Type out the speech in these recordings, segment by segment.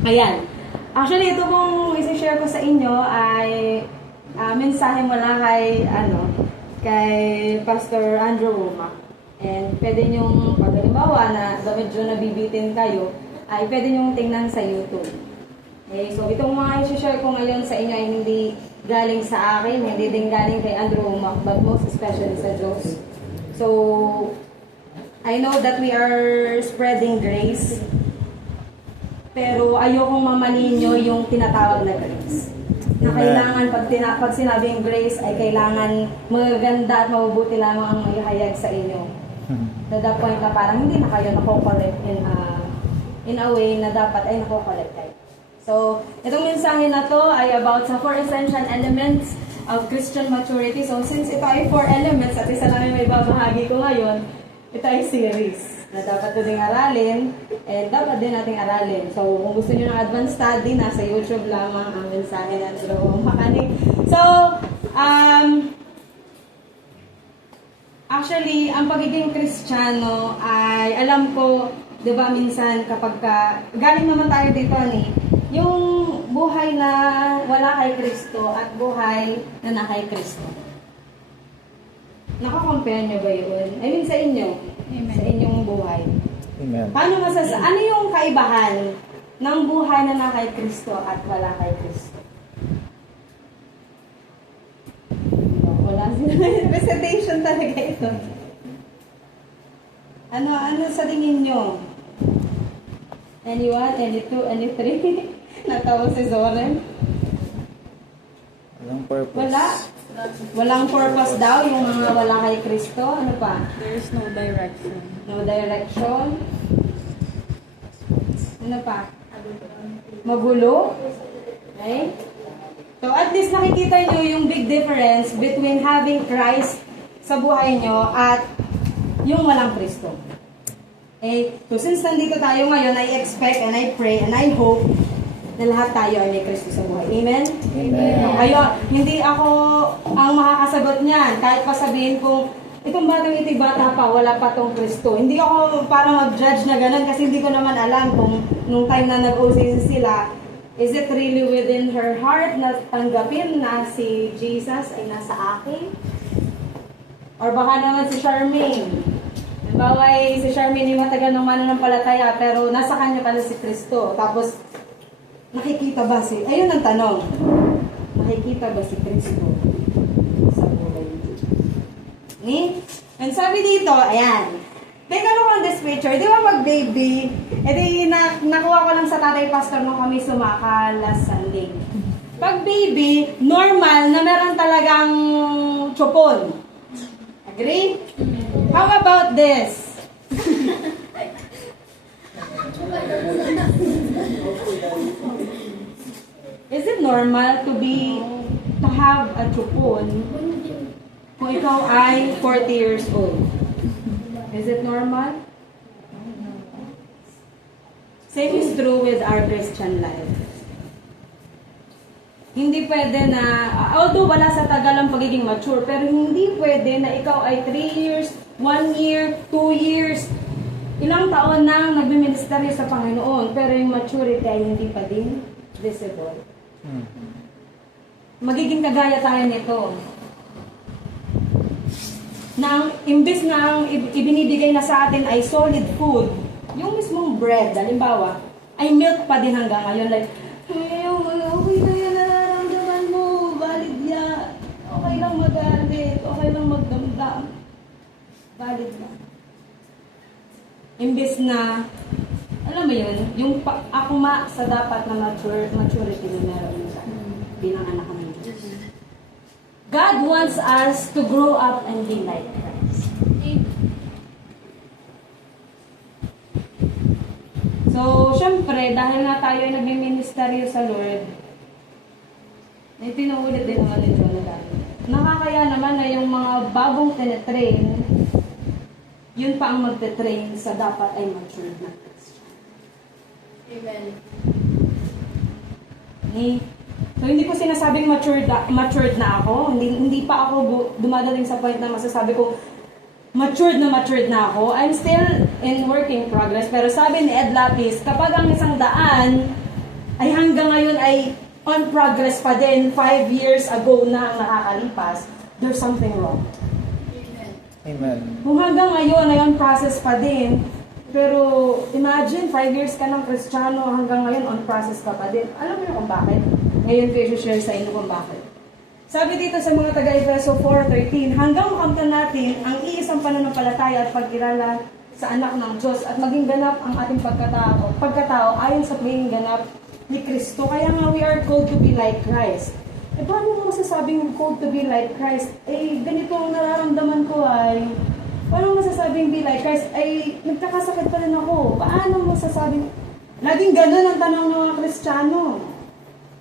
Ayan. Actually, ito pong isi-share ko sa inyo ay mensahe mula kay Pastor Andrew Woma. And pwede nyong, pag halimbawa na medyo nabibitin kayo, ay pwede nyong tingnan sa YouTube. Okay, so itong mga isi-share ko ngayon sa inyo ay hindi galing sa akin, hindi din galing kay Andrew Woma, but most especially sa Diyos. So, I know that we are spreading grace, pero ayokong mamanin nyo yung tinatawag na grace. Na kailangan, pag sinabing grace, ay kailangan magaganda at mabubuti lamang ang maihayag sa inyo. To the point na parang hindi na kayo nakokorrect in a way na dapat ay nakokorrect kayo. So, itong mensahe na to ay about sa 4 essential elements of Christian maturity. So, since ito ay 4 elements at isa lang yung may babahagi ko ngayon, ito ay series na dapat ko ding aralin and dapat din nating aralin. So, kung gusto niyo ng advanced study, nasa YouTube lamang ang mensahe na Andrew Makanig. So, actually, ang pagiging Kristiyano ay alam ko, di ba minsan kapag galing naman tayo dito yung buhay na wala kay Kristo at buhay na nakay Kristo. Nakakompare niyo ba yun? I mean sa inyo. Amen. Sa inyong buhay. Amen. Paano ano yung kaibahan ng buhay na nakay Kristo at wala kay Kristo? Wala sila. Presentation talaga ito. Ano sa tingin nyo? Anyone? Any two? Any three? Natawa si Zoren? Walang purpose. Wala? Walang purpose daw yung mga wala kay Kristo? Ano pa? There is no direction. No direction? Ano pa? Magulo? Okay? So at least nakikita nyo yung big difference between having Christ sa buhay nyo at yung walang Kristo. Okay? So since nandito tayo ngayon, I expect and I pray and I hope na lahat tayo ay may Kristo sa buhay. Amen? Amen. Ayun, hindi ako ang makakasagot niyan. Kahit pa sabihin kong, itong batang ito'y bata pa, wala pa tong Kristo. Hindi ako para mag-judge na ganun kasi hindi ko naman alam kung nung time na nag-OCC sila, is it really within her heart na tanggapin na si Jesus ay nasa akin? Or baka naman si Charmaine. Halimbawa si Charmaine yung matagal ng mananampalataya pero nasa kanya pala si Kristo. Tapos, nakikita ba ayun ang tanong, nakikita ba si Kristo sa buhay niyo? And sabi dito, ayan, take a look on this picture. Di ba pag baby, nakuha ko lang sa tatay pastor nung kami sumaka last Sunday. Pag baby, normal na meron talagang chupon. Agree? How about this? Is it normal to have a chupon kung ikaw ay 40 years old? Is it normal? Same is true with our Christian life. Hindi pwede na, although wala sa tagal ang pagiging mature, pero hindi pwede na ikaw ay 3 years, 1 year, 2 years, ilang taon nang nagbiministeryo sa Panginoon, pero yung maturity ay hindi pa din visible. Magiging kagaya tayo nito. Na imbis na ang ibinibigay na sa atin ay solid food, yung mismong bread, halimbawa, ay milk pa din hanggang ngayon. Like, okay na yan, nararamdaman mo, valid yan. Okay lang magalit, okay lang magdamdam. Valid yan. Imbis na, alam mo yun, yung akuma sa dapat na maturity na meron ka bilang anak ng Diyos. God wants us to grow up and be like Christ. So, syempre, dahil nga tayo ay nagmi-ministeryo sa Lord, may tinuulit din naman ni Jonathan. Nakakaya naman na yung mga bagong tinetrain, yun pa ang magte-train sa dapat ay mature na Christian. Amen. Okay? So, hindi ko sinasabing matured na ako. Hindi pa ako dumadating sa point na masasabi ko, matured na ako. I'm still in working progress. Pero sabi ni Ed Lapis, kapag ang isang daan ay hanggang ngayon ay on progress pa din, 5 years ago na ang nakakalipas, there's something wrong. Amen. Kung hanggang ngayon ay on process pa din, pero imagine, 5 years ka ng Kristiyano, hanggang ngayon on process ka pa din. Alam mo kung bakit? Ngayon ko i-share sa inyo kung bakit. Sabi dito sa mga taga-Efeso 4:13, hanggang makamtan natin ang iisang pananampalataya at pagkilala sa anak ng Diyos at maging ganap ang ating pagkatao ayon sa pagiging ganap ni Kristo. Kaya nga we are called to be like Christ. Eh paano mo masasabing called to be like Christ? Eh ganito ang nararamdaman ko ay, paano mo masasabing be like Christ? Ay nagkakasakit pa rin ako. Paano mo masasabing, laging ganun ang tanong ng mga Kristiyano.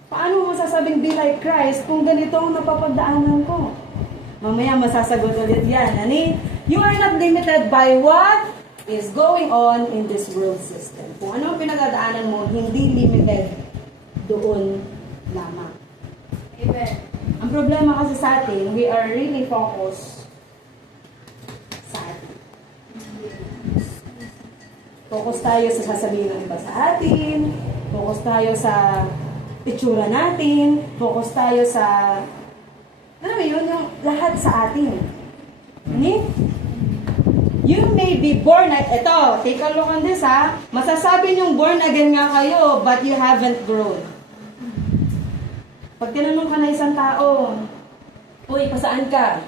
Paano mo masasabing be like Christ kung ganito ang napapagdaanan ko? Mamaya masasagot ulit yan. Ani? You are not limited by what is going on in this world system. Kung ano ang pinagdadaanan mo, hindi limited doon lamang. Amen. Ang problema kasi sa atin, we are really focused sa atin. Focus tayo sa sasabihin ng iba sa atin. Focus tayo sa itsura natin. Focus tayo sa, alam mo yun, yung lahat sa atin. Ni? You may be born, ito, take a look on this ha. Masasabi niyong born again nga kayo, but you haven't grown. Pag tinanong ka na isang tao, uy, pasaan ka?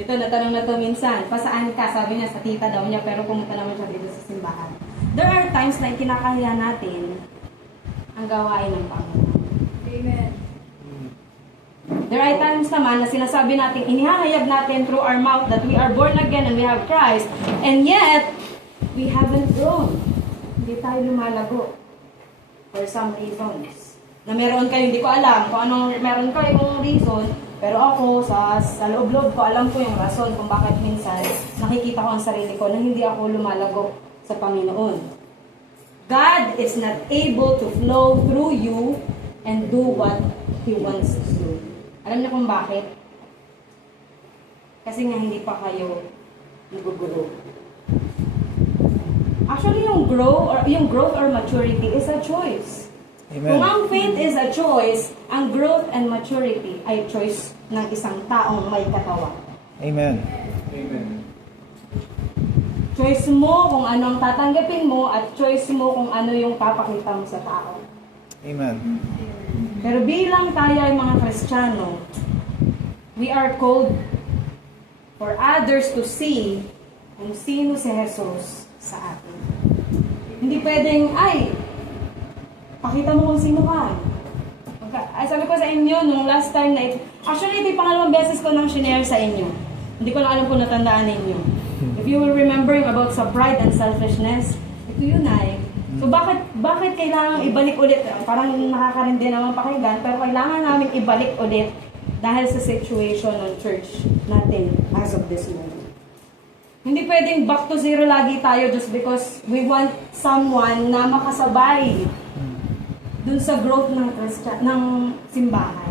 Ito, natanong na to minsan, pasaan ka? Sabi niya, sa tita daw niya, pero pumunta naman siya dito sa simbahan. There are times na kinakahiya natin ang gawain ng Panginoon. Amen. There are times naman na sinasabi natin, inihahayag natin through our mouth that we are born again and we have Christ, and yet, we haven't grown. Hindi tayo lumalago. For some reasons. Na meron kayo, hindi ko alam kung anong meron kayong reason, pero ako, sa loob-loob ko, alam ko yung rason kung bakit minsan nakikita ko ang sarili ko na hindi ako lumalago sa Panginoon. God is not able to flow through you and do what He wants to do. Alam niyo kung bakit? Kasi nga hindi pa kayo nag-grow. Actually, yung growth or maturity is a choice. Amen. Kung ang faith is a choice, ang growth and maturity ay choice ng isang taong may katawan. Amen. Choice mo kung ano ang tatanggapin mo at choice mo kung ano yung papakita mo sa tao. Amen. Pero bilang tayo ay mga Kristiyano, we are called for others to see kung sino si Jesus sa atin. Hindi pwedeng, ay, pakita mo kung sino ka. Ay, sabi ko sa inyo, nung last time na actually, ito yung pangalawang beses ko nang shinare sa inyo. Hindi ko lang alam kung natandaan ninyo. If you will remembering about sa pride and selfishness, ito yun ay. So bakit kailangan ibalik ulit? Parang nakakarindi naman pakinggan, pero kailangan namin ibalik ulit dahil sa situation ng church natin as of this moment. Hindi pwedeng back to zero lagi tayo just because we want someone na makasabay dun sa growth ng simbahan.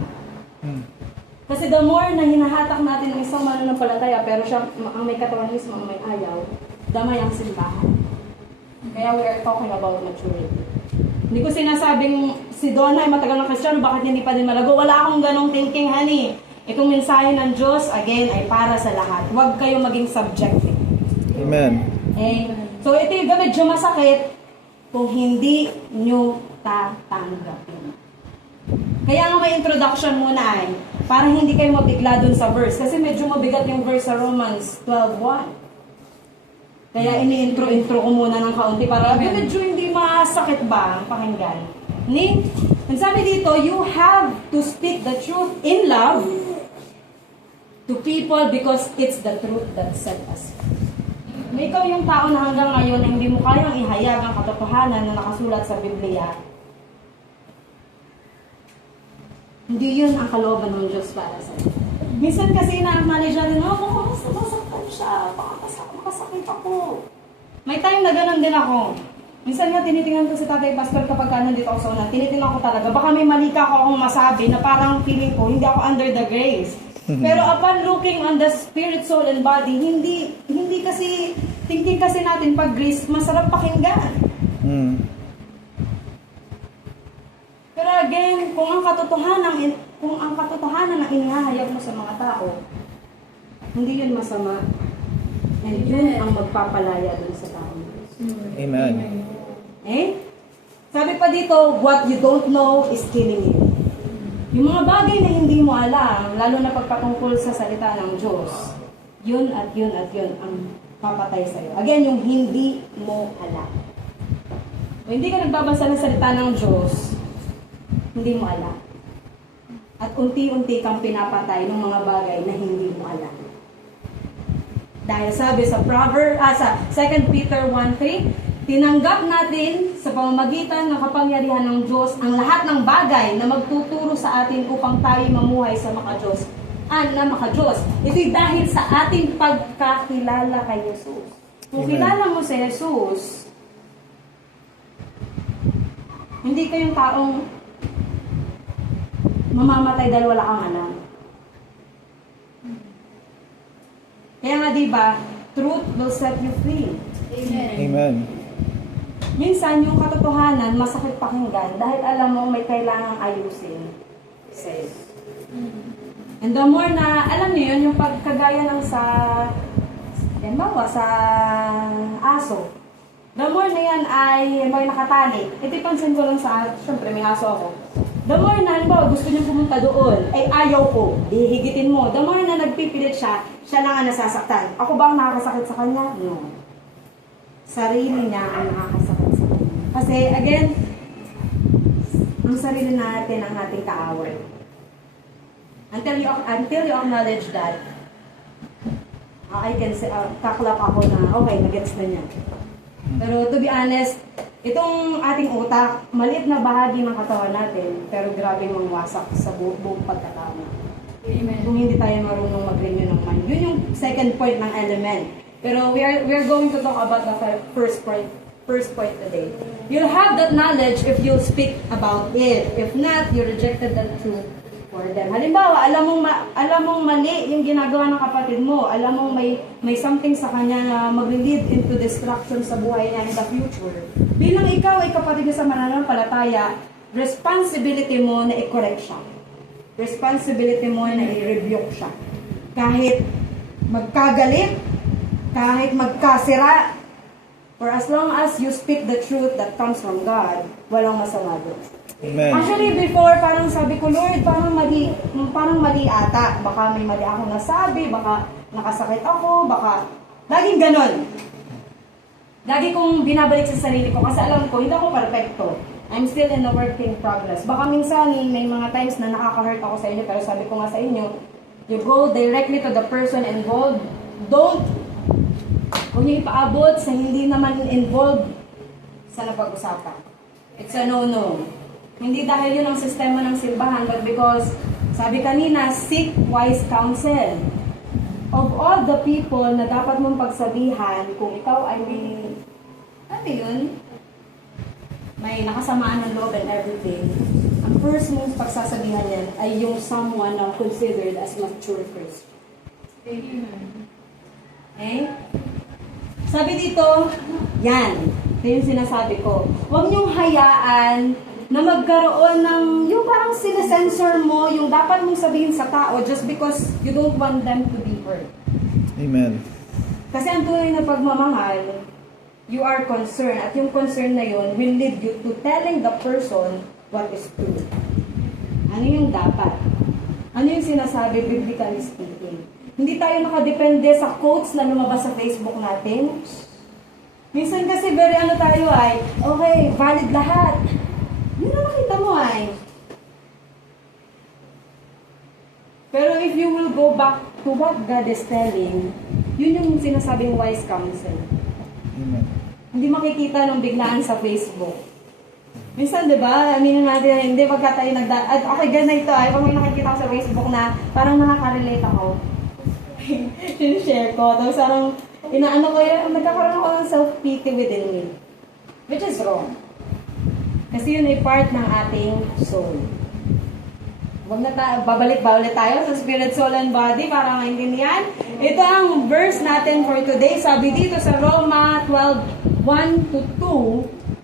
Kasi the more na hinahatak natin ng isang mananampalataya, pero siya ang may katawan mismo, ang may ayaw, damay ang simbahan. Kaya we are talking about maturity. Hindi ko sinasabing si Donna ay matagal na Kristiyano, bakit hindi pa din malago? Wala akong ganong thinking, honey. Itong mensahe ng Diyos, again, ay para sa lahat. Huwag kayo maging subjective. Amen. Okay? So ito yung medyo masakit kung hindi nyo tatanggapin. Kaya nga may introduction muna ay, para hindi kayo mabigla dun sa verse. Kasi medyo mabigat yung verse sa Romans 12:1. Kaya ini-intro ko muna ng kaunti para medyo hindi masakit ba ang pakinggan. Ang sabi dito, you have to speak the truth in love to people because it's the truth that set us free. May ikaw yung tao na hanggang ngayon na hindi mo kayang ihayag ang katotohanan na nakasulat sa Biblia. Hindi yun ang kalooban ng Diyos para sa iyo. Minsan kasi na-acknowledge natin, baka masaktan siya, baka makasakit ako. May time na ganun din ako. Minsan nga tinitingnan ko si Tatay Pastor kapag nandito ako sa una, tinitingnan ko talaga, baka may mali ka akong masabi na parang feeling ko, hindi ako under the grace. Pero upon looking on the spirit, soul, and body, hindi kasi, thinking kasi natin pag grace, masarap pakinggan. again, kung ang katotohanan na inihahayag mo sa mga tao, hindi yun masama. And yun ang magpapalaya dun sa tao. Amen. Eh? Sabi pa dito, what you don't know is killing you. Yung mga bagay na hindi mo alam, lalo na pagpatungkol sa salita ng Diyos, yun at yun at yun ang papatay sa'yo. Again, yung hindi mo alam. Kung hindi ka nagbabasa ng salita ng Diyos, hindi mo alam. At unti-unti kang pinapatay ng mga bagay na hindi mo alam. Dahil sabi sa sa 2 Peter 1:3, tinanggap natin sa pamamagitan ng kapangyarihan ng Diyos ang lahat ng bagay na magtuturo sa atin upang tayo mamuhay sa makadiyos. Makadiyos. Ito'y dahil sa ating pagkakilala kay Jesus. Kung Amen. kilala mo si Jesus, hindi kayong taong mamamatay dahil wala kang alam. Kaya nga diba, truth will set you free. Amen. Amen. Minsan, yung katotohanan, masakit pakinggan dahil alam mo may kailangang ayusin sa'yo. And the more na, alam niyo yun, yung pagkagaya ng sa aso. The more na yan ay, nakatali. Ito pansin ko lang sa, syempre may aso ako. The more na, gusto niyo pumunta doon, ay ayaw ko, hihigitin mo. The more na nagpipilit siya lang ang nasasaktan. Ako ba ang nakakasakit sa kanya? No. Sarili niya ang nakakasakit sa kanya. Kasi, again, ang sarili natin ang ating kaaway. Until you acknowledge that, I can say, kaklap ako na, okay, nag-gets na niya. Pero to be honest, itong ating utak, maliit na bahagi ng katawan natin, pero grabe mong wasak sa buong pagkatao natin. Amen. Kung hindi tayo marunong mag-renew ng mind. Yun yung second point ng element. Pero we are going to talk about the first point today. You'll have that knowledge if you'll speak about it. If not, you rejected that truth for them. Halimbawa, alam mong mali yung ginagawa ng kapatid mo. Alam mong may something sa kanya na mag-lead into destruction sa buhay niya in the future. Bilang ikaw ay kapatid niya sa mananampalataya, responsibility mo na i-correct siya. Responsibility mo na i-rebuke siya. Kahit magkagalit, kahit magkasira, for as long as you speak the truth that comes from God, walang masama doon. Amen. Actually, before, parang sabi ko, Lord, parang mali ata. Baka may mali akong nasabi, baka nakasakit ako, baka... Laging ganon. Lagi kong binabalik sa sarili ko kasi alam ko, hindi ako perfecto. I'm still in a work in progress. Baka minsan, may mga times na nakaka-hurt ako sa inyo, pero sabi ko nga sa inyo, you go directly to the person involved. Huwag niyo ipaabot sa hindi naman involved sa napag-usapan. It's a no-no. Hindi dahil yun ang sistema ng simbahan, but because, sabi kanina, seek wise counsel. Of all the people na dapat mong pagsabihan, kung ikaw ay may nakasamaan ng loob and everything, ang first mong pagsasabihan yan ay yung someone na considered as mature first. Amen. Okay? Sabi dito, yan. Ito yung sinasabi ko. Huwag niyong hayaan na magkaroon ng, yung parang sinesensor mo, yung dapat mong sabihin sa tao just because you don't want them to be hurt. Amen. Kasi ang tunay na pagmamahal, you are concerned. At yung concern na yun will lead you to telling the person what is true. Ano yung dapat? Ano yung sinasabi biblically speaking? Hindi tayo nakadepende sa quotes na lumabas sa Facebook natin. Minsan kasi very tayo ay, okay, valid lahat. Yun na makita mo ay. Pero if you will go back to what God is telling, yun yung sinasabing wise counsel. Amen. Hindi makikita nung biglaan sa Facebook. Minsan, di ba, aminin natin, hindi pagka tayo okay, ganito ay, pag may nakikita ko sa Facebook na parang nakaka-relate ako. Share ko. Tapos parang, inaano ko yun, nagkakaroon ako ng self-pity within me. Which is wrong. Kasi yun ay part ng ating soul. Huwag na babalik-balik tayo sa spirit, soul, and body para maintindihan. Ito ang verse natin for today. Sabi dito sa Roma 12:1-2.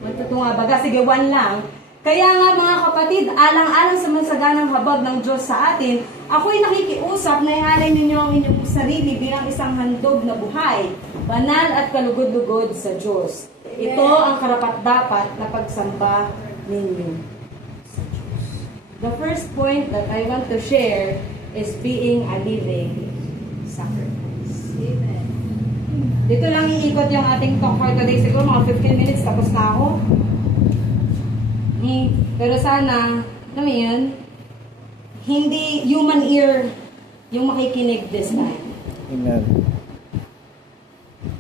1-2 nga baga. Sige, 1 lang. Kaya nga mga kapatid, alang-alang sa masaganang habag ng Diyos sa atin, ako'y nakikiusap na ihalay ninyo ang inyong sarili bilang isang handog na buhay, banal at kalugod-lugod sa Diyos. Ito ang karapat-dapat na pagsamba ninyo sa Diyos. The first point that I want to share is being a living sacrifice. Amen. Dito lang iikot yung ating talk for today. Siguro mga 15 minutes tapos na ako. Pero sana, alam mo yun, hindi human ear yung makikinig this time. Amen.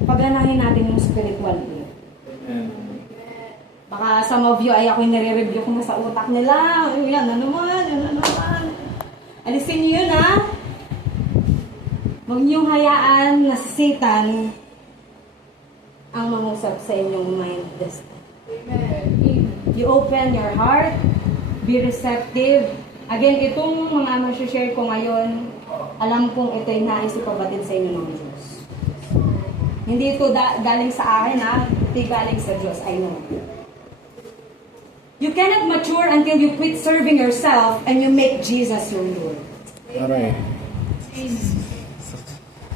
Pagganahin natin yung spiritual ear. Baka some of you ay ako'y nire-review ko na sa utak nila. Yan na naman, yan na naman. Alisin niyo yun, ha? Huwag niyong hayaan na si Satan ang mangusap sa inyong mind this time. Amen. You open your heart, be receptive. Again, itong mga share ko ngayon, alam kong ito'y nais ipabatid sa inyo ng Diyos. Hindi ito galing sa akin, ha? Ito galing sa Diyos, I know. You cannot mature until you quit serving yourself and you make Jesus your Lord. Aray.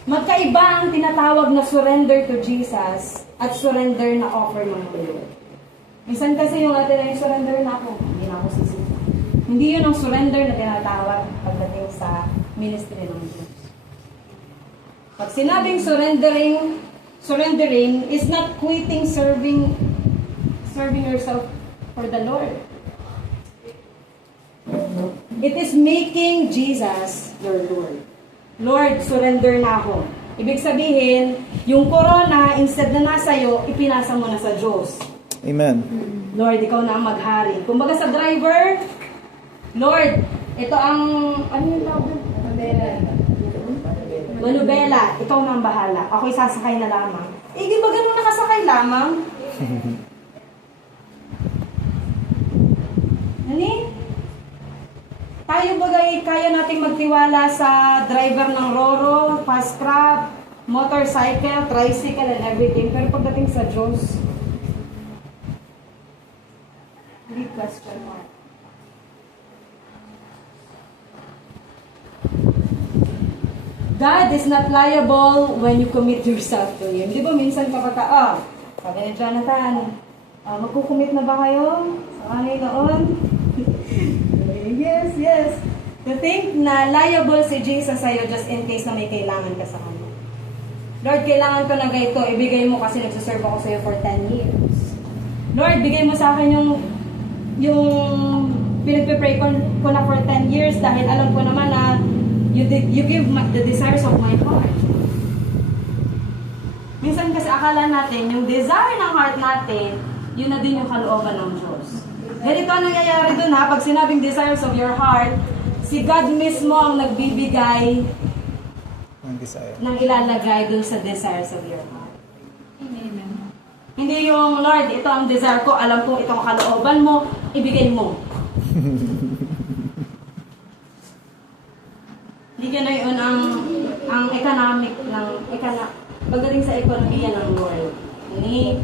Magkaiba ang tinatawag na surrender to Jesus at surrender na offer ng Lord. Minsan kasi yung atin ay surrender na ako, hindi na ako sisita. Hindi yun ang surrender na tinatawag pagdating sa ministry ng Diyos. Pag sinabing surrendering is not quitting serving yourself for the Lord. It is making Jesus your Lord. Lord, surrender na ako. Ibig sabihin, yung corona, instead na nasa iyo, ipinasa mo na sa Diyos. Amen. Lord, ikaw na ang maghari. Kumbaga sa driver, Lord, ito ang, ano yung tawag? Manubela, ikaw na ang bahala. Ako'y sasakay na lamang. Eh, di ba ganun nakasakay lamang? Nani? Tayo bagay, kaya nating magtiwala sa driver ng Roro, fast crab, motorcycle, tricycle, and everything. Pero pagdating sa Diyos, big question mark. God is not liable when you commit yourself to Him. Di ba minsan kapag sabi ni Jonathan, magkukumit na ba kayo sa Panginoon? Yes, yes. To think na liable si Jesus sa'yo just in case na may kailangan ka sa Kanya. Lord, kailangan ko na ganito. Ibigay mo kasi nagsaserve ako sa'yo for 10 years. Lord, bigay mo sa akin yung pinagpipray ko na for 10 years dahil alam ko naman na you give the desires of my heart. Minsan kasi akala natin, yung desire ng heart natin, yun na din yung kalooban ng Diyos. Ganito ang nangyayari dun ha, pag sinabing desires of your heart, si God mismo ang nagbibigay Ang desire. ng ilalagay dun sa desires of your heart. Amen. Hindi yung, Lord, ito ang desire ko, alam kong itong kalooban mo, ibigay mo. Hindi ka na yun ang economic ng, pagdating sa ekonomiya ng Lord. Hindi.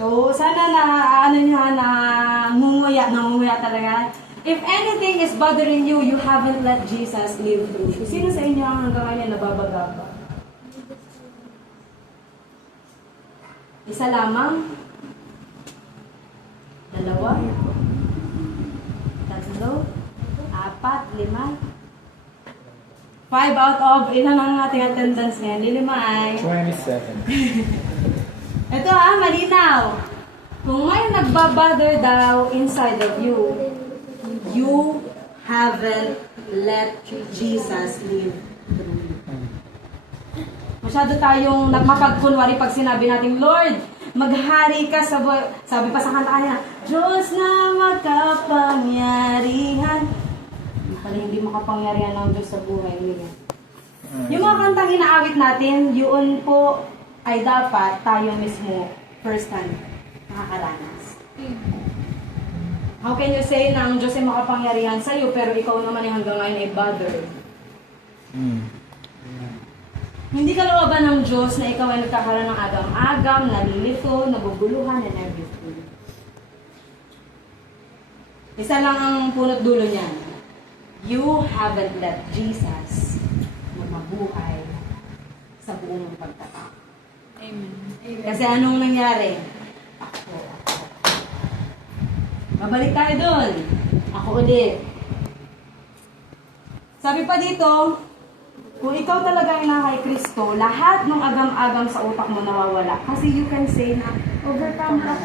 So, sana nangunguya talaga. If anything is bothering you, you haven't let Jesus live through you. Sino sa inyo ang hanggang ngayon nababagaba? Isa lamang? Dalawa? Tatlo? Apat? Lima? 5 out of, ilan ang ating attendance ngayon? Di lima ay? 27. Ito malinaw. Kung may nagbabother daw inside of you, you haven't let Jesus live through you. Masyado tayong nagmapagkunwari pag sinabi natin, Lord, maghari ka sa buhay. Sabi pa sa kanta kanina, Diyos na makapangyarihan. Pala hindi makapangyarihan ng Diyos sa buhay niya. Yung mga kantang inaawit natin, yun po ay dapat tayo mismo first hand nakakaranas. How can you say na ang Diyos ay makapangyarihan sa'yo pero ikaw naman ay hanggang ngayon ay bothered? Hindi kalooban ng Diyos na ikaw ay nagkakaroon ng agam-agam, nalilito, naguguluhan, and everything. Isa lang ang punot dulo niyan. You haven't let Jesus na mabuhay sa buong pagtatao. Amen. Kasi anong nangyari? Ako. Babalik tayo doon. Ako ulit. Sabi pa dito, kung ikaw talaga ay na kay Kristo, lahat ng agam-agam sa utak mo nawawala. Kasi you can say na, overcome ka.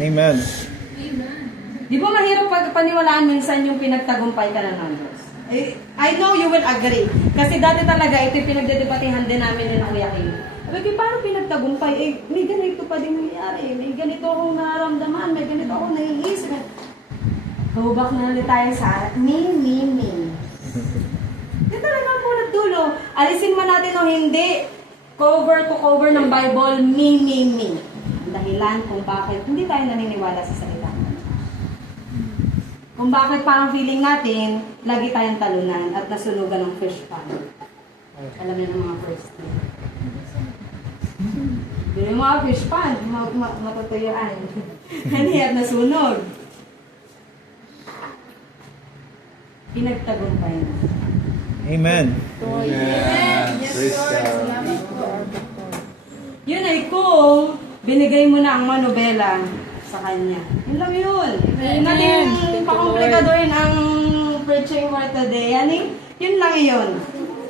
Amen. Di ba mahirap pagpaniwalaan minsan yung pinagtagumpay ka na ng Diyos? I know you will agree. Kasi dati talaga, ito yung pinagdedebatihan din namin ni Kuya Kim. Sabi ko, paano pinagtagumpay? May ganito pa din nangyayari. May ganito akong nararamdaman. May ganito akong naiisip. Hubak na ulit tayo sa me. Yan talaga ang punot dulo. Alisin man natin o hindi, cover to cover ng Bible, me. Ang dahilan kung bakit hindi tayo naniniwala sa salita. Kung bakit parang feeling natin, lagi tayong talunan at nasunugan ng fish pan. Alam niyo ng mga first thing. Yung mga fish pan, matutuyuan. Hindi at nasunog. Pinagtagumpay na. Amen. Yes, Lord. Salamat po. Yun ay kung binigay mo na ang manobela sa kanya. Yun lang yun. Yun natin pakomplikadohin ang preaching for today. Yun lang yun.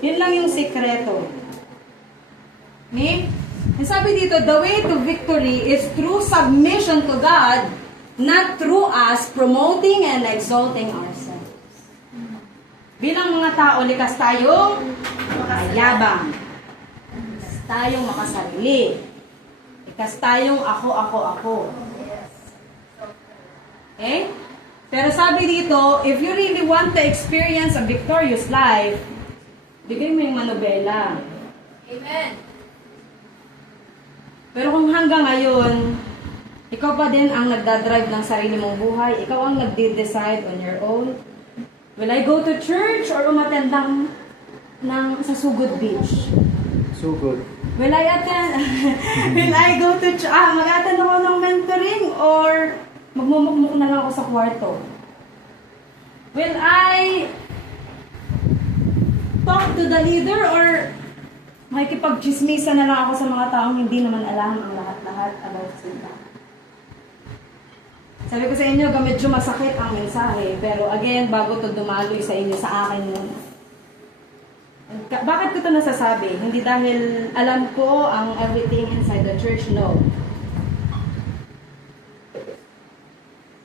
Yun lang yung sikreto. Okay? And sabi dito, the way to victory is through submission to God, not through us promoting and exalting ourselves. Bilang mga tao, likas tayong mayabang. Likas tayong makasarili. Likas tayong ako. Okay? Pero sabi dito, if you really want to experience a victorious life, bigay mo yung manobela. Amen. Pero kung hanggang ngayon, ikaw pa din ang nagdadrive ng sarili mong buhay, ikaw ang nagde-decide on your own, will I go to church or umattend sa Sugod Beach? So good. Will I go to mag-attend ako ng mentoring or magmumukmuk na lang ako sa kwarto? Will I talk to the leader or makikipag-chismisa na lang ako sa mga taong hindi naman alam ang lahat-lahat about sila? Sabi ko sa inyo, medyo masakit ang mensahe. Pero again, bago to dumaloy sa inyo, sa akin muna. Bakit ko ito nasasabi? Hindi dahil alam ko ang everything inside the church, no.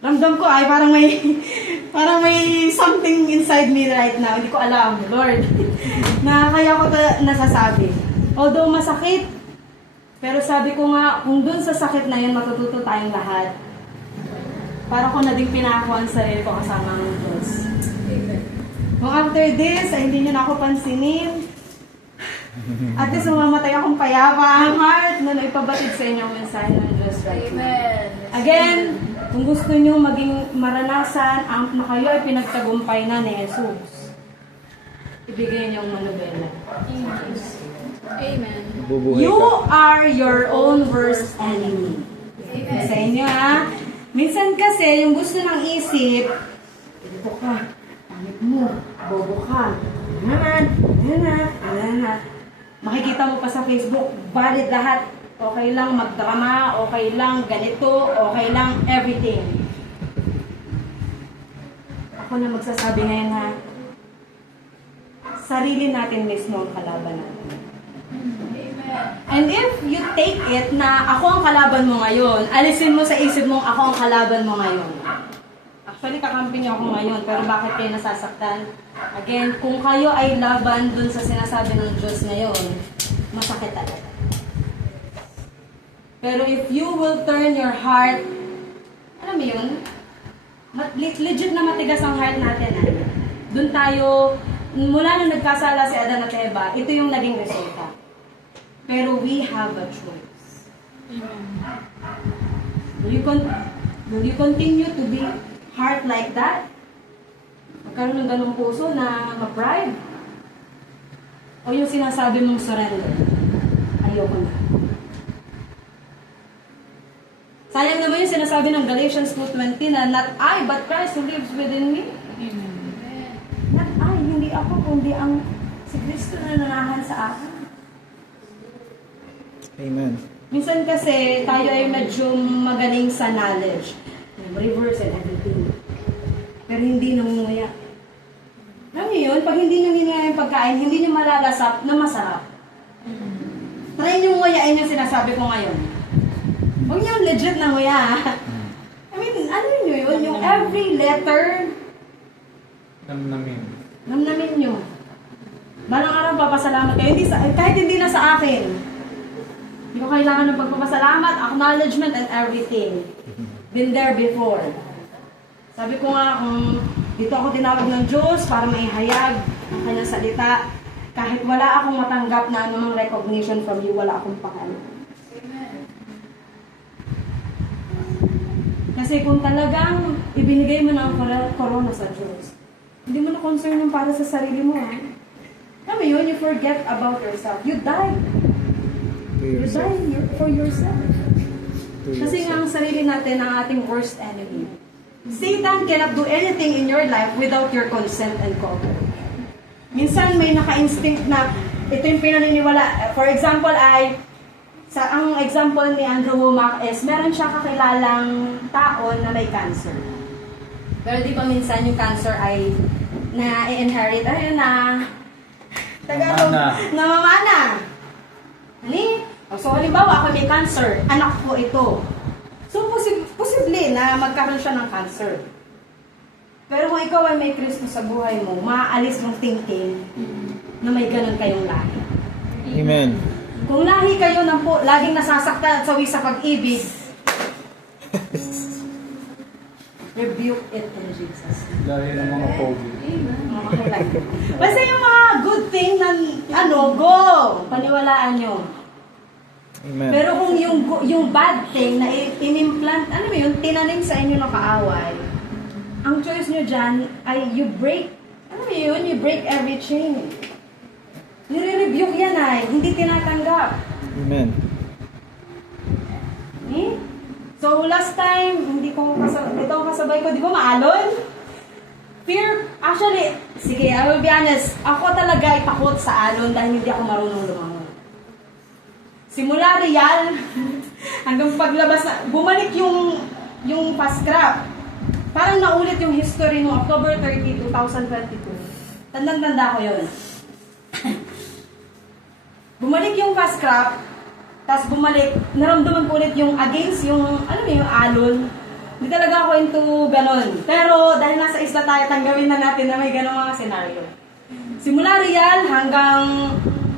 Ramdam ko ay parang may something inside me right now. Hindi ko alam, Lord. Na kaya ko ito nasasabi. Although masakit, pero sabi ko nga, kung dun sa sakit na yun, matututo tayong lahat. Para ko na din pinako ang sarili ko kasama ng Diyos. Kung after this, ay hindi nyo na ako pansinin, at least mamamatay akong payapa ang heart na ipabatid sa inyo ang mensahe ng Diyos right now. Amen. Again, kung gusto nyo maging maranasan na kayo ay pinagtagumpay na ni Jesus, ibigay nyo ang manobela. Amen. Bubuhay You ka. are your own worst enemy. Amen. Sa inyo ha. Minsan kasi, yung gusto ng isip, ito ka, pangit mo, bobo ka, makikita mo pa sa Facebook, valid lahat, okay lang magdrama, okay lang ganito, okay lang everything. Ako na magsasabi ngayon ha, sarili natin mismo ang kalaban natin. And if you take it na ako ang kalaban mo ngayon, alisin mo sa isip mong ako ang kalaban mo ngayon. Actually, kakampi niyo ako ngayon, pero bakit kayo nasasaktan? Again, kung kayo ay laban dun sa sinasabi ng Diyos ngayon, masakit talaga. Pero if you will turn your heart, alam mo yun, legit na matigas ang heart natin. Dun tayo, mula nung nagkasala si Adan at Eva, ito yung naging resulta. Pero we have a choice. Will you continue to be heart like that? Magkaroon ng ganong puso na ma-pride? O yung sinasabi mong surrender? Ayoko na. Sayang naman yung sinasabi ng Galatians 2:20 na not I, but Christ who lives within me. Amen. Not I, hindi ako, kundi ang si Kristo na nanahan sa akin. Amen. Minsan kasi tayo ay medyo magaling sa knowledge. Reverse and everything. Pero hindi nangunguya. Alam niyo yun, pag hindi nyo hinaya yung pagkain, hindi nyo malalasap na masarap. Try nyo nguyain yung sinasabi ko ngayon. Huwag nyo legit na nguya. I mean, ano nyo yun? Yung every letter, Namnamin. namnamin nyo. Balang araw papasalamat kayo. Hindi kahit hindi na sa akin. Hindi ko kailangan ng pagpapasalamat, acknowledgement, and everything. Been there before. Sabi ko nga, kung dito ako tinawag ng Diyos para maihayag ang kanyang salita, kahit wala akong matanggap na anumang recognition from you, wala akong pakialam. Kasi kung talagang ibinigay mo na ang corona sa Diyos, hindi mo na concern yung para sa sarili mo. Alam mo yun, you forget about yourself. You die. To You yourself. die for yourself. To Kasi nga yourself. ang sarili natin ang ating worst enemy. Satan cannot do anything in your life without your consent and cooperation. Minsan may naka-instinct na ito yung pinaniniwala. For example ang example ni Andrew Womack is meron siya kakilalang tao na may cancer. Pero di ba minsan yung cancer ay na-inherit, ayun na Tagalog, namamana. Hani? So halimbawa ako may cancer, anak ko ito. So posible na magkaroon siya ng cancer. Pero kung ikaw ay may Kristo sa buhay mo, maaalis yung thinking na may ganun kayong lahi. Amen. Kung lahi kayo ng laging nasasaktan at sawi sa pag-ibig, rebuke it in Jesus. Dahil ng mga pogi. Basta yung mga good thing na go, paniwalaan nyo. Amen. Pero kung yung bad thing na inimplant, ano mo yun, tinanim sa inyo ng kaaway, ang choice nyo dyan ay you break, ano mo yun, you break every chain. Nire-rebuke yan ay, hindi tinatanggap. Amen. Eh? So last time, ito ang kasabay ko, di ba maalon? Fear, actually, sige, I will be honest, ako talaga ay takot sa alon dahil hindi ako marunong lumangon. Simula Real, hanggang paglabas na, bumalik yung fast scrap. Parang naulit yung history mo, October 30, 2022. Tandang-tanda ko yun. Bumalik yung fast scrap, tapos bumalik, naramdaman ko ulit yung against yung, yung alon. Hindi talaga ako into ganon. Pero dahil nasa isla tayo, tanggawin na natin na may ganon mga senaryo. Simula Real hanggang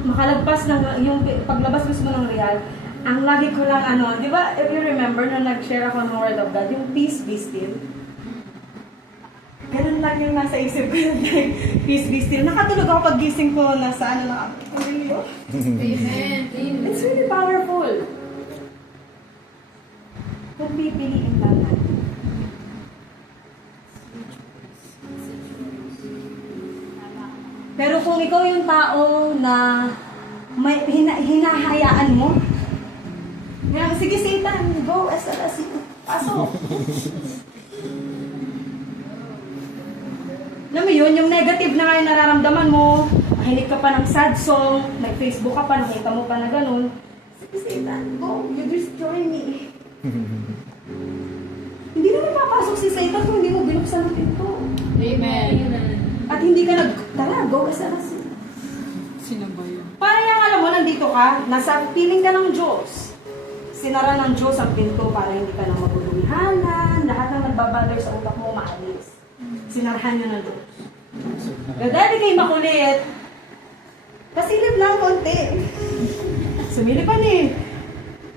makalagpas ng yung paglabas mismo ng Real, ang lagi ko lang di ba, if you remember na nag-share ako ng Word of God, yung peace be still. Ganun lang yung nasa isip ko yung peace be still. Nakatulog ako pag gising ko, nasa lang ako. Amen. It's really powerful. Kung pipiliin lang natin. Pero kung ikaw yung tao na may hinahayaan mo, sige Satan, go, SLS, pasok. Alam mo yun, yung negative na nga yung nararamdaman mo, mahilig ka pa ng sad song, nag-Facebook ka pa, nakita mo pa na ganun, sige Satan, go, you destroy me. Hindi naman papasok si Satan kung hindi mo binuksan ang pinto. Amen. At hindi ka tara, go, SLS. Sino ba yun? Parang yung alam mo, nandito ka, nasa piling ka ng Diyos. Sinara ng Diyos ang pinto para hindi ka na magulumihanan, lahat ng nagbabother sa utak mo maalis. Sinarahan niya ng Diyos. Pero dahil kayo makulit, pasilip lang konti. Sumilipan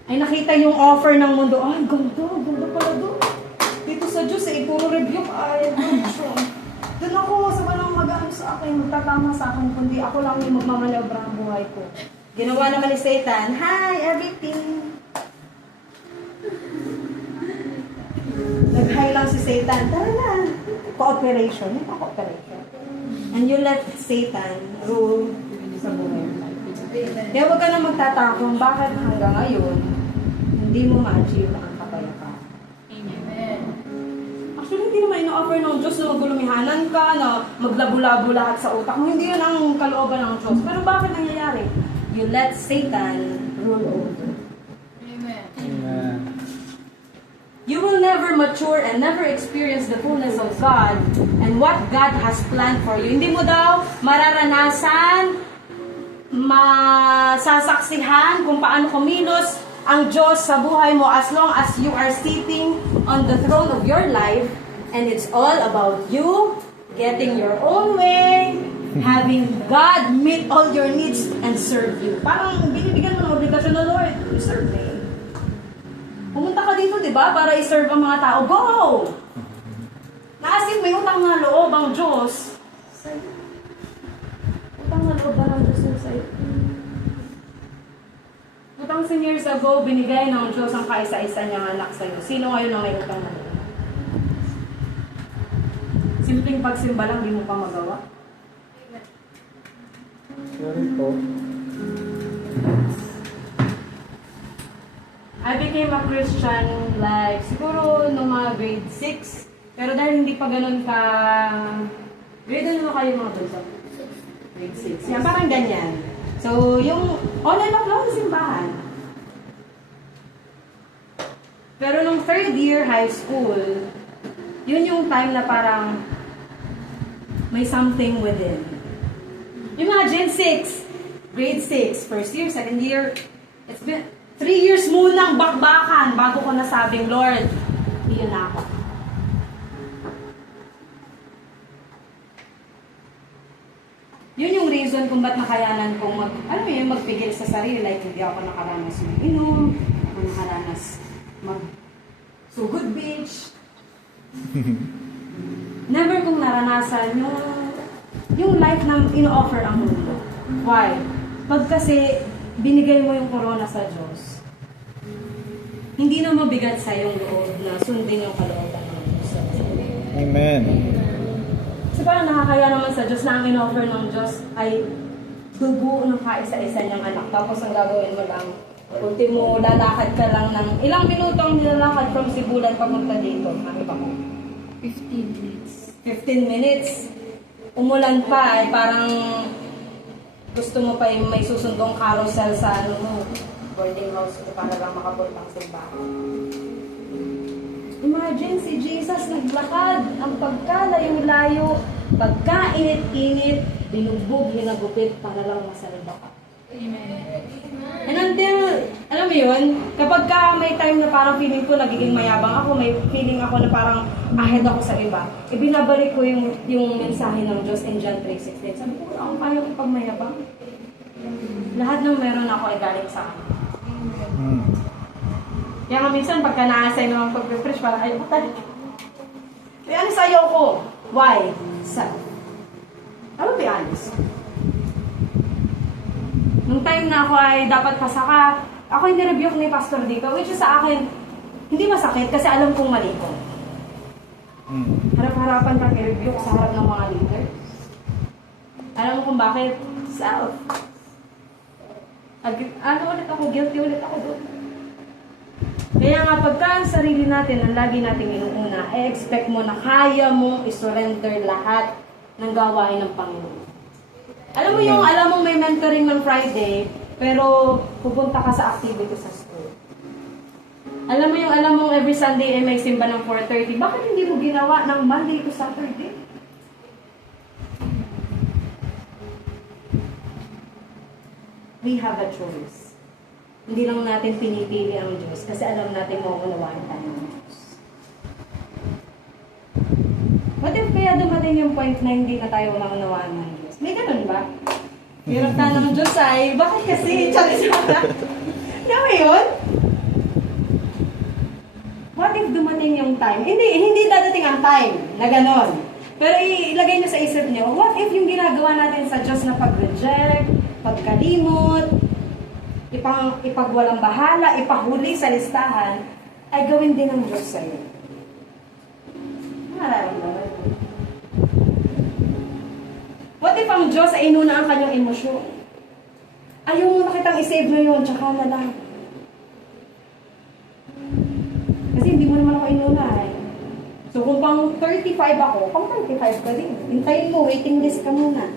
ay nakita yung offer ng mundo, ay ganda pala doon. Dito sa Diyos, puro rebuke, ay ganda. Doon ako, sa walang mag-ano sa akin, magtatama sa akin, kundi ako lang yung magmamanobra ang buhay ko. Ginawa naman ni Satan, hi, everything. Nag-hi lang si Satan, tara na. Cooperation, may cooperation. And you let Satan rule sa buhay mo. Kaya huwag ka na magtatakong bakit hanggang ngayon, hindi mo ma-achieve ang kapayapaan. naman ino-offer ng Diyos na magulumihanan ka, na maglabo-labo lahat sa utak mo. Hindi yun ang kalooban ng Diyos. Pero bakit nangyayari? You let Satan rule over. Amen. Amen. You will never mature and never experience the fullness of God and what God has planned for you. Hindi mo daw mararanasan, masasaksihan kung paano kumilos ang Diyos sa buhay mo as long as you are sitting on the throne of your life and it's all about you getting your own way, having God meet all your needs and serve you. Parang binibigyan mo ng obligasyon na, Lord, serve me. Pumunta ka dito, di ba? Para i-serve ang mga tao. Go! Naasin may utang na loob ang Diyos sa'yo. Utang na loob ba ng Diyos sa'yo? 2,000 years ago, binigay ng Diyos ang kaisa-isa niyang anak sa'yo. Sino ngayon ang may utang na loob? Simpleng pagsimba lang, di mo pa magawa. Sorry po. I became a Christian like siguro nung mga grade 6. Pero dahil hindi pa ganun ka... Grade ano kayo mga bulsa? Grade 6. Yan, parang ganyan. So, yung online lang lang sa simbahan. Pero nung third year high school, yun yung time na parang may something within. Imagine 6, grade 6, first year, second year, it's been 3 years munang bakbakan bago ko nasabing, Lord, iyon na ako. Yun yung reason kung ba't nakayanan kong alam mo yun, magpigil sa sarili. Like, hindi ako nakaranas mag-inom, ako nakaranas mag-sugod beach. Never kong naranasan yung life na ino-offer ang mundo. Why? Pag kasi binigay mo yung corona sa Diyos, hindi na mabigat sa yung loob na sundin yung kalooban ng Diyos. Amen. Kasi parang nakakaya naman sa Diyos na ang in-offer ng Diyos ay dugo ng kaisa-isa niyang anak. Tapos ang gagawin mo lang, ultimo, lalakad ka lang ng ilang minuto ang nilalakad from Sibulan papunta dito. Nakita ko. 15 minutes. 15 minutes. Umulan pa ay parang gusto mo pa yung may susundong carousel sa ano mo, boarding house ko para lang makapuntang simbahan. Imagine si Jesus naglakad ang pagkalayo-layo, pagkainit-init, binugbog, hinagupit para lang masalba ka. Amen. And until, alam mo yun, kapag ka may time na parang feeling ko nagiging mayabang ako, may feeling ako na parang ahead ako sa iba, ibinabalik ko yung mensahe ng Diyos in John 3:16. Sabi ko, ako kaya ko pag mayabang. Lahat ng meron ako ay galing sa akin. Kaya nga minsan, pagka na-assign naman pag-refresh, parang ayaw ko talaga. Kaya ano sa ayaw ko? Why? Self. I will be honest. Nung time na ako ay dapat pasaka, ako yung nirebuke ni pastor dito, which is sa akin, hindi masakit kasi alam kong mali ko. Harap-harapan kang i-rebuke sa harap ng mga leaders. Alam mo kung bakit? Self. Ano ulit ako? Guilty ulit ako doon. Kaya nga pagka ang sarili natin ang lagi nating inuuna, expect mo na kaya mong isurrender lahat ng gawain ng Panginoon. Alam mo yung, alam mong may mentoring ng Friday, pero pupunta ka sa activity sa school. Alam mong every Sunday ay may simba ng 4:30. Bakit hindi mo ginawa ng Monday to Saturday? We have a choice. Hindi lang natin pinipili ang Diyos kasi alam natin mauunawaan tayo ng Diyos. What if kaya dumating yung point na hindi na tayo maunawaan ng Diyos? May ganun ba? Hirap na ng Diyos ay, bakit kasi? Charis na. Alam mo yun? What if dumating yung time? Hindi dadating ang time na ganon. Pero ilagay niyo sa isip niyo, what if yung ginagawa natin sa Diyos na pag-reject, pagkalimot, ipagwalang bahala, ipahuli sa listahan, ay gawin din ng Diyos sa iyo. Mararamdaman mo. What if ang Diyos ay inuna ang kanyang emosyon? Ayaw mo na kitang isave ngayon, tsaka na lang. Kasi hindi mo naman ako inuna eh. So kung 35 ako, pang 35 ka din. Hintayin mo, waiting list ka muna.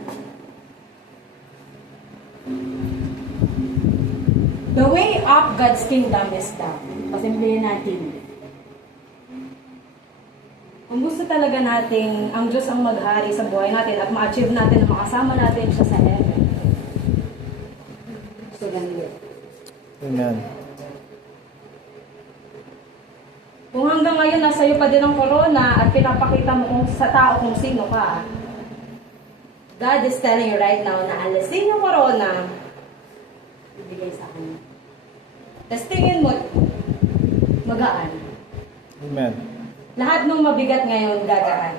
The way up God's kingdom is down. Pasimplihin natin. Kung gusto talaga nating ang Diyos ang maghari sa buhay natin at ma-achieve natin na makasama natin siya sa heaven. So, ganito. Amen. Kung hanggang ngayon nasa iyo pa din ang corona at pinapakita mo kung sa tao kung sino ka, God is telling you right now na alisin yung corona, ibigay sa akin. Tapos tingin mo, magaan. Amen. Lahat ng mabigat ngayon, gagaan.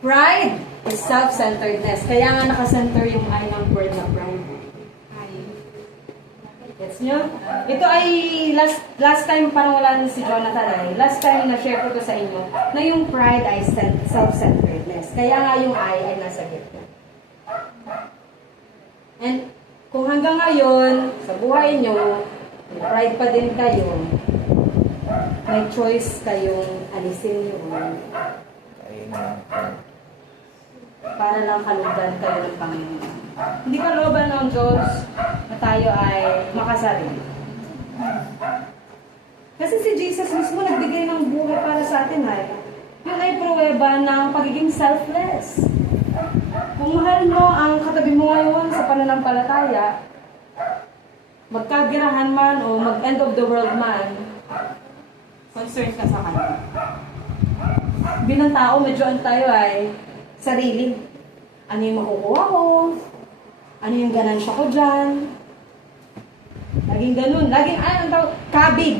Pride is self-centeredness. Kaya nga nakacenter yung I ng word na pride. Gets nyo? Ito ay last time, parang wala na si Jonathan ay. Last time na-share ko to sa inyo, na yung pride ay self-centeredness. Kaya nga yung I ay nasa gitna. And kung hanggang ngayon, sa buhay nyo, may pride pa din kayo, may choice kayong alisin yun Amen. para lang kalugdan kayo ng Panginoon. Hindi kalooban ng Diyos na tayo ay makasarili. Kasi si Jesus mismo nagbigay ng buhay para sa atin ay. Yun ay pruweba ng pagiging selfless. Kung mahal mo ang katabi mo ngayon sa pananampalataya, magkagirahan man o mag-end of the world man, concern ka sa kanya. Bilang tao, medyo tayo ay sarili. Ano yung makukuha ko? Ano yung ganansya ko dyan? Laging ganun. Laging, ang tawag? Kabig.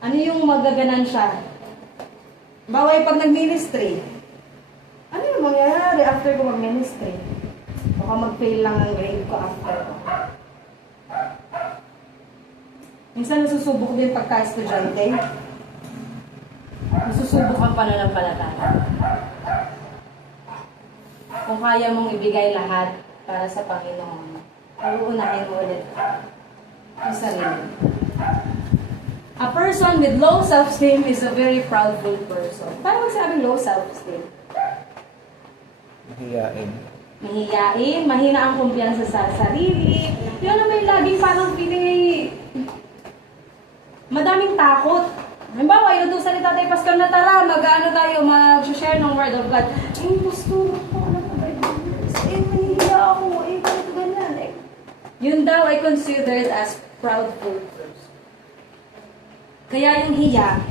Ano yung magaganansya? Bawal pag nag-ministry. Ano yung mangyayari after ko mag-ministry? Baka mag-fail lang ang grade ko after ko. Minsan nasusubok din pagka-estudyante. Nasusubok ang pananampalataya. Kung kaya mong ibigay lahat para sa Panginoon, uunahin mo ulit ang sarili. A person with low self-esteem is a very proudful person. Paano magsabing low self-esteem? Mahiyain. Mahiyain, mahina ang kumpiyansa sa sarili. Yun na may laging parang feeling ay madaming takot. Halimbawa, inutusan ni Tatay Pascal na tara, mag-ano tayo, mag-share ng Word of God. Ay, pastor, ano ba ba? Mahihiya ako, ganito ganyan. Yun daw ay considered as proudful person. Kaya yung hiya,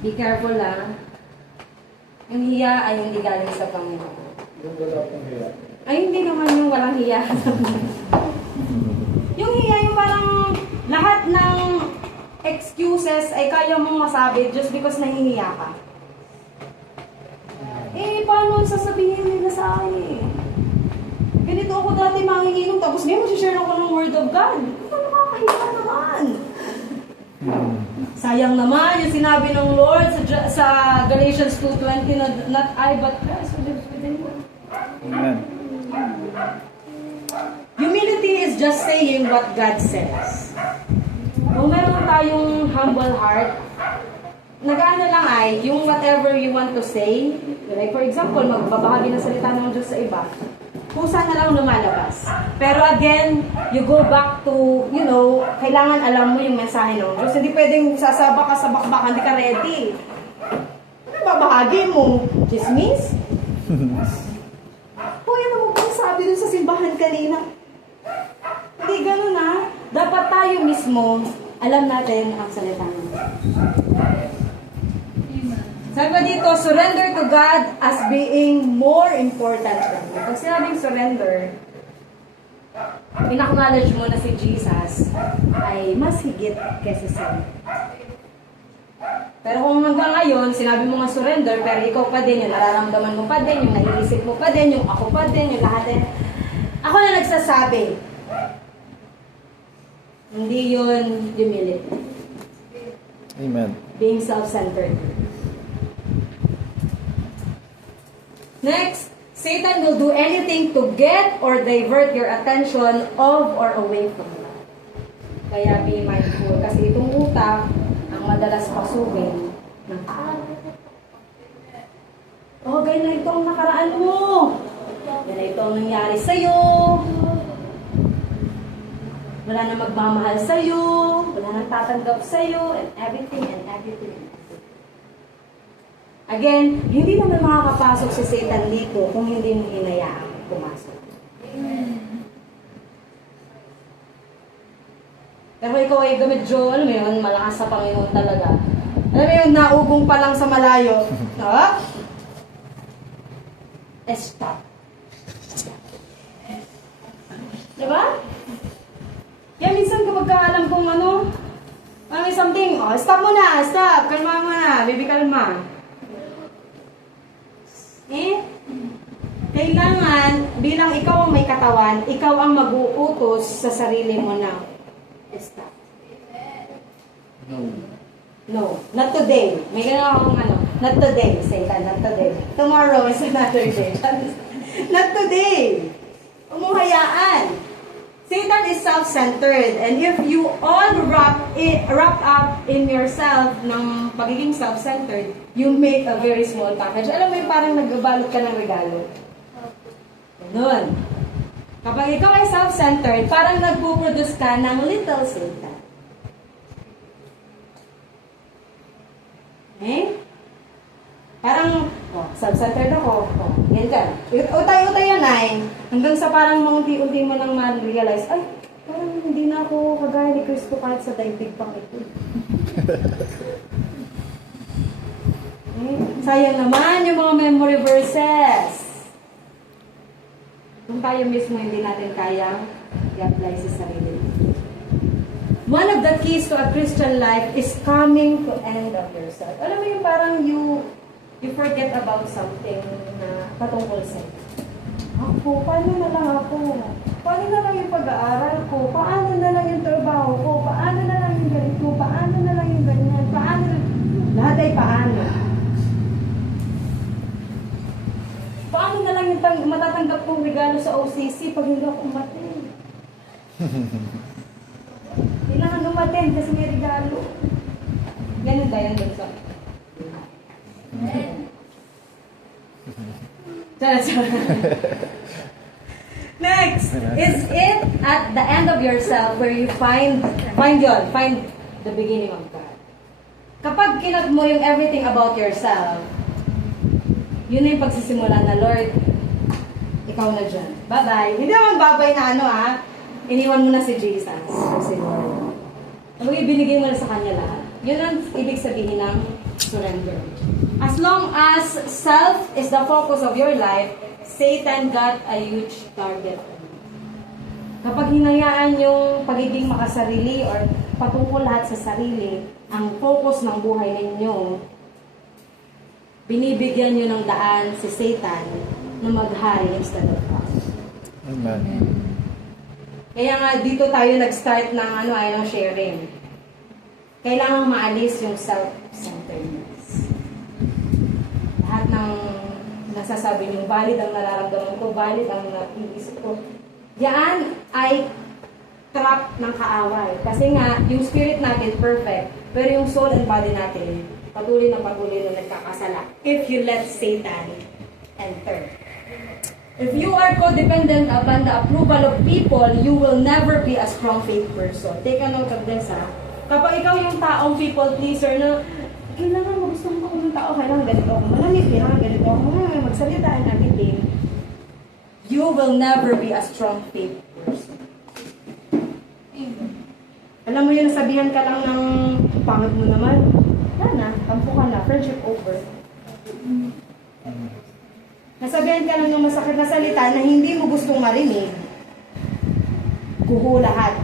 be careful lang. Yung hiya ay hindi galing sa Panginoon. Yung wala pong hiya. Ay, hindi naman yung walang hiya. Yung hiya, yung parang lahat ng excuses ay kaya mong masabi just because nahihiya ka. Paano sasabihin nila sa akin Ganito ako dati manginginom, tapos ngayon mag-share ako ng Word of God. Ito nakakahiya naman. Sayang naman yung sinabi ng Lord sa Galatians 2:20 na not I but Christ who lives within you. Amen. Humility is just saying what God says. Kung meron tayong humble heart, nag-ano lang ay, yung whatever you want to say, like for example, magbabahagi ng salita ng Diyos sa iba, kusa na lang lumalabas. Pero again, you go back to, kailangan alam mo yung mensahe ng Diyos. Hindi pwedeng sasabak ka sa bakbakan, hindi ka ready. Ano babahagi mo? Chismis? Ano mo bang sabi dun sa simbahan kanina? Hindi ganun Dapat tayo mismo, alam natin ang salita ng Diyos. Sabi pa dito, surrender to God as being more important than you. Pag sinabing surrender, in-acknowledge mo na si Jesus ay mas higit kaysa sa'yo. Pero kung hanggang ngayon, sinabi mo nga surrender, pero ikaw pa din, yung nararamdaman mo pa din, yung naiisip mo pa din, yung ako pa din, yung lahat din. Ako na nagsasabi, hindi yun humility. Amen. Being self-centered. Next, Satan will do anything to get or divert your attention of or away from God. Kaya be mindful. Kasi itong stuff ang madalas pasukin ng tao. Oh, ganyan ito ang nakaraan mo. Ganyan ito ang nangyari sa'yo. Wala na magmamahal sa'yo. Wala na tatanggap sa'yo. And everything, and everything, and everything. Again, hindi naman makakapasok si Satan dito kung hindi mo hinayaang pumasok. Pero ikaw ay gamit, Joel, may yun, malakas sa Panginoon talaga. Alam mo yun, naugong pa lang sa malayo. Ha? Stop. Diba? Kaya minsan kapag alam kong ano, may something, oh, stop mo na, stop, kalma mo na, baby, kalma. Kailangan, bilang ikaw ang may katawan, ikaw ang mag-uutos sa sarili mo na, stop. No, not today. May gano'n akong ano, not today, Satan, not today. Tomorrow is another day. Not today. Huwag mong hayaan. Satan is self-centered, and if you all wrap up in yourself ng pagiging self-centered, you make a very small package. Alam mo yung parang nagbabalot ka ng regalo. Ganun. Kapag ikaw ay self-centered, parang nagpuproduce ka ng little Satan. Okay? Parang, self-centered ako. Yan ka. Utay-utay yan ay, hanggang sa parang unti-unti mo nang ma-realize, ay, parang hindi na ako kagaya ni Cristo kahit sa daigdig pang ito. Okay? Sayang naman yung mga memory verses. Kung tayo mismo hindi natin kaya i-apply sa sarili. One of the keys to a Christian life is coming to end of yourself. Alam mo yung parang you forget about something na patungkol sa'yo. Ako, paano na lang ako? Paano na lang yung pag-aaral ko? Paano na lang yung trabaho ko? Paano na lang yung ganito? Paano na lang yung ganyan? Paano? Lahat ay paano. Paano na lang yung matatanggap kong regalo sa OCC pag hindi ako umatin? Kailangan umatin kasi may regalo. Ganun ba yan, Benson? Next, is it at the end of yourself where you find the beginning of God. Kapag kinat mo yung everything about yourself, yun na yung pagsisimula na, Lord, ikaw na dyan. Bye-bye. Hindi naman bye-bye na ano iniwan mo na si Jesus o si Lord. Kapag ibinigay mo na sa Kanya lahat. Yun ang ibig sabihin ng surrender. As long as self is the focus of your life, Satan got a huge target. Kapag hinayaan yung pagiging makasarili or patungkol lahat sa sarili, ang focus ng buhay ninyo, binibigyan nyo ng daan si Satan na maghari instead of God. Amen. Kaya nga dito tayo nag-start ng ng sharing. Kailangan maalis yung self-centeredness. Lahat ng nasasabi niyong valid ang nararamdaman ko, valid ang naiisip ko. Yan ay trap ng kaaway. Kasi nga, yung spirit natin perfect, pero yung soul and body natin patuloy na nagkakasala. If you let Satan enter. If you are codependent upon the approval of people, you will never be a strong faith person. Take a note of this, ha? Kapag ikaw yung taong people pleaser na, kailangan magustuhan ko ng tao, kailangan ganito ako malamig, kailangan ganito ako magsalita and everything, you will never be a strong faith person. Alam mo yun, nasabihan ka lang ng pangit mo naman, na, tampo ka na, friendship over. Nasabihan ka lang ng masakit na salita na hindi mo gustong marinig, guho lahat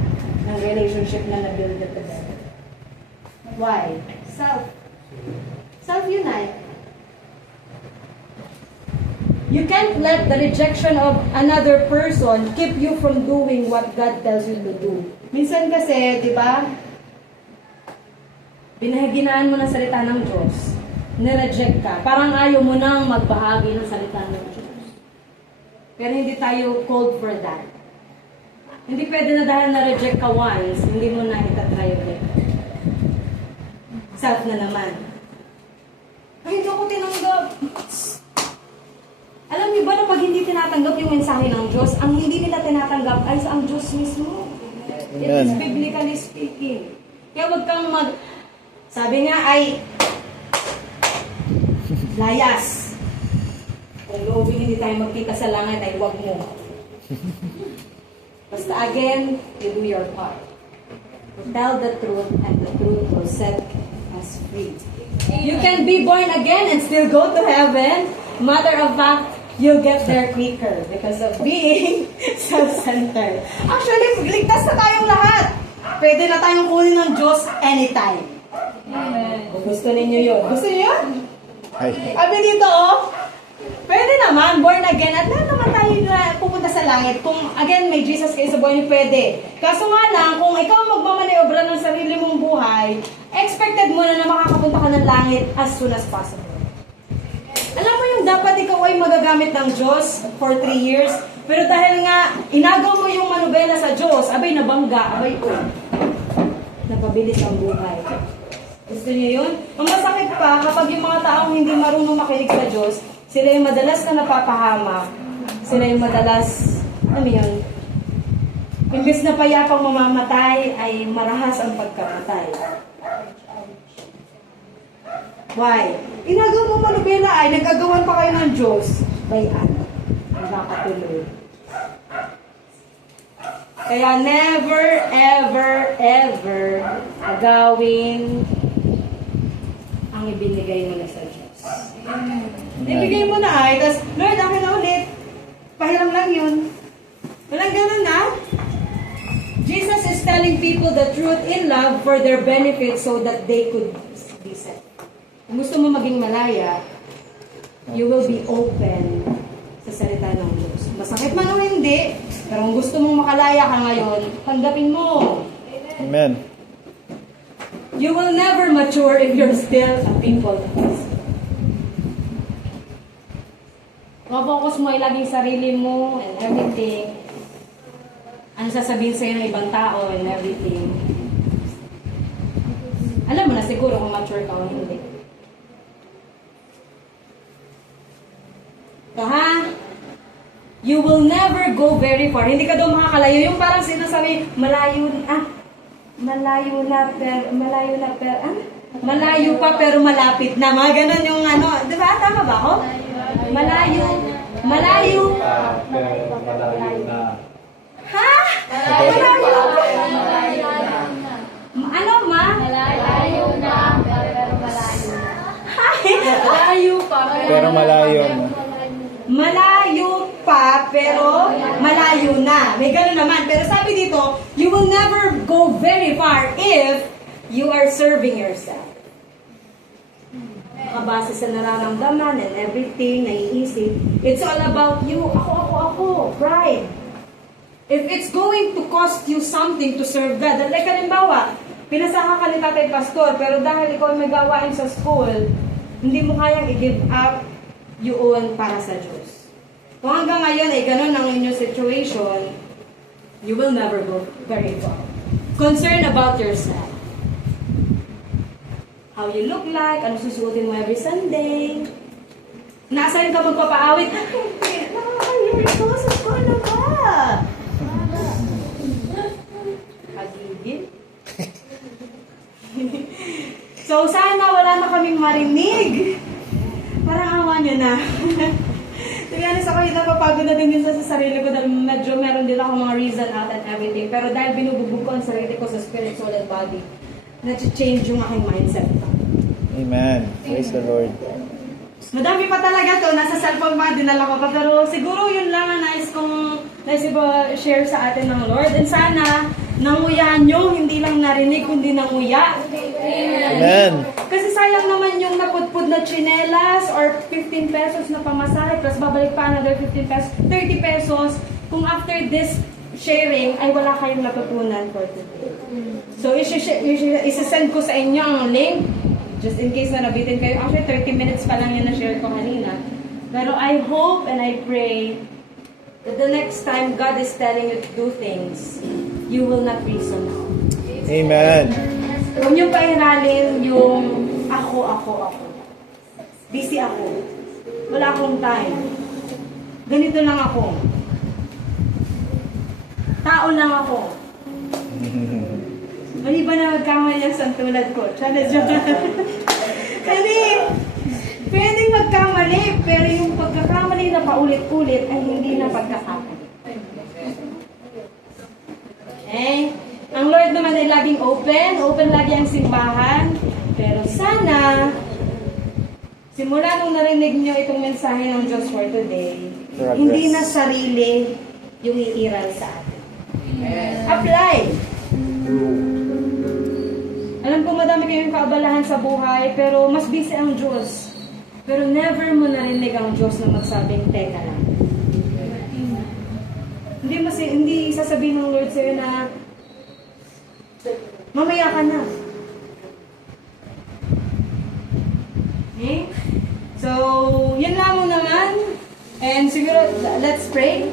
ng relationship na na-build na together. Why? Self-unite. You can't let the rejection of another person keep you from doing what God tells you to do. Minsan kasi, di ba, binahaginaan mo ng salita ng Diyos, nireject ka. Parang ayaw mo nang magbahagi ng salita ng Diyos. Pero hindi tayo called for that. Hindi pwede na dahil na-reject ka once, hindi mo na itatry ulit. self na naman. Ay, hindi ako tinanggap. Alam niyo ba na pag hindi tinatanggap yung mensahe ng Diyos, ang hindi nila tinatanggap ay sa ang Diyos mismo. It is Amen. biblically speaking. Kaya wag kang sabi nga ay, layas. Kung loobin hindi tayo magkita sa langit ay wag mo. Basta again, you do your part. Tell the truth and the truth will set us free. You can be born again and still go to heaven. Matter of fact, you'll get there quicker because of being self-centered. Actually, ligtas na tayong lahat. Pwede na tayong kunin ng Diyos anytime. Kung gusto ninyo yun. Gusto niyo yun? Ay. Sabi dito, oh, pwede naman, born again, at lahat naman tayo na pupunta sa langit. Kung, again, may Jesus kayo sa buhay niyo, pwede. Kaso nga lang, kung ikaw magmamaniobra ng sarili mong buhay, expected mo na makakapunta ka ng langit as soon as possible. Alam mo yung dapat ikaw ay magagamit ng Diyos for 3 years, pero dahil nga, inagaw mo yung manubela sa Diyos, abay nabangga, abay ko. Napabilis ang buhay. Gusto niyo yun? Ang masakit pa, kapag yung mga taong hindi marunong makinig sa Diyos, sila yung madalas na napapahamak. Sila yung madalas, alam mo yun, imbes na payapang mamamatay, ay marahas ang pagkamatay. Why? Inagaw mo manubela ay nagagawan pa kayo ng Diyos. Bayan. Nakakatuloy. Kaya never, ever, ever agawin ang ibinigay mo na sa Diyos. Ibigay mo na ay, tapos, Lord, akin na ulit. Pahiram lang yun. Walang ganun na. Jesus is telling people the truth in love for their benefit so that they could be set. Kung gusto mo maging malaya, you will be open sa salita ng Diyos. Masakit man o hindi, pero kung gusto mong makalaya ka ngayon, tanggapin mo. Amen. You will never mature if you're still a people pleaser. Focus mo ay laging sarili mo and everything. Ano sasabihin sa'yo ng ibang tao and everything. Alam mo na siguro kung mature ka o hindi. Ha? You will never go very far. Hindi ka daw makakalayo. Yung parang sinasabi, malayo pa pero malapit na. Mga ganun yung ano. Di ba? Tama ba ako? Malayo. Malayo na. Ha? Malayo pa. Ano, ma? Malayo na, pero malayo na. Hi. Malayo pa, Pero malayo na. Malayo pa, pero malayo na. May gano'n naman. Pero sabi dito, you will never go very far if you are serving yourself. Nakabase sa nararamdaman and everything, naiisip. It's all about you. Ako. Pride. If it's going to cost you something to serve God, like halimbawa, pinasaka ka ni Tatay Pastor, pero dahil ikaw may gawain sa school, hindi mo kayang i-give up yun para sa Diyos. Kung hanggang ngayon ay ganun ang inyong situation, you will never go very far. Concern about yourself. How you look like, ano susuotin mo every Sunday. Nasaan ka magpapaawit? Nakaka-year ko, sa school ka. Pagigil. So, sana wala na kaming marinig. Parang awa nyo na. To be honest, ako yung napapagod na din sa sarili ko dahil medyo meron din ako mga reason out and everything. Pero dahil binububog ko ang sarili ko sa spirit, soul, and body, na-change yung aking mindset. Amen. Praise the Lord. Madami pa talaga to, nasa cellphone pa, dinala ko pa. Pero siguro yun lang ang nais kong share sa atin ng Lord. And sana, nanguyahan nyo, hindi lang narinig, kundi nanguya. Amen. Kasi sayang naman yung napudpud na chinelas or 15 pesos na pamasahe, plus babalik pa another 15 pesos, 30 pesos. Kung after this sharing, ay wala kayong natutunan for today. So, isasend ko sa inyo ang link. Just in case na nabitin kayo. Actually, 30 minutes pa lang yun na-share ko kanina. Pero I hope and I pray that the next time God is telling you to do things, you will not reason out. Amen. Huwag niyong pairalin yung ako. Busy ako. Wala akong time. Ganito lang ako. Tao lang ako. Mali ba na magkamali ang santulad ko? Challenge yun. Kasi, pwedeng magkamali, pero yung pagkakamali na paulit-ulit ay hindi na pagkakamali. Okay? Ang Lord naman ay laging open lagi ang simbahan, pero sana, simula nung narinig nyo itong mensahe ng Diyos for today, Progress. hindi na sarili yung iiral sa atin. Apply! Alam ko madami kayong kaabalahan sa buhay, pero mas busy ang Diyos. Pero never mo narinig ang Diyos na magsabing, teka lang. Hindi sasabihin ng Lord sa'yo na, mamaya ka na. Okay? So, yun lang mo naman. And siguro, let's pray.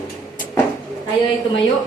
Tayo ay tumayo.